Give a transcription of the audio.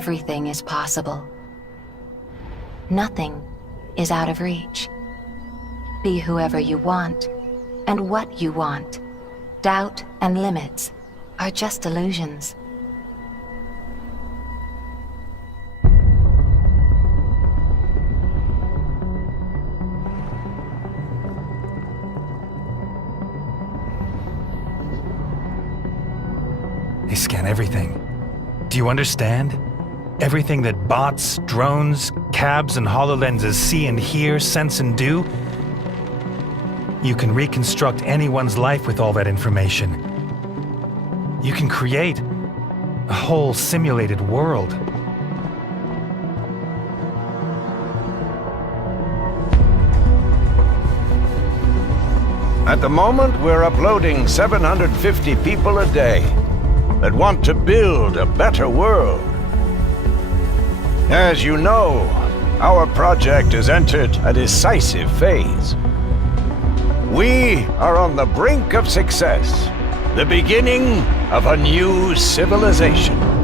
everything is possible. Nothing is out of reach. Be whoever you want, and what you want. Doubt and limits are just illusions. They scan everything. Do you understand? Everything that bots, drones, cabs, and HoloLenses see and hear, sense and do? You can reconstruct anyone's life with all that information. You can create a whole simulated world. At the moment, we're uploading 750 people a day that want to build a better world. As you know, our project has entered a decisive phase. We are on the brink of success, the beginning of a new civilization.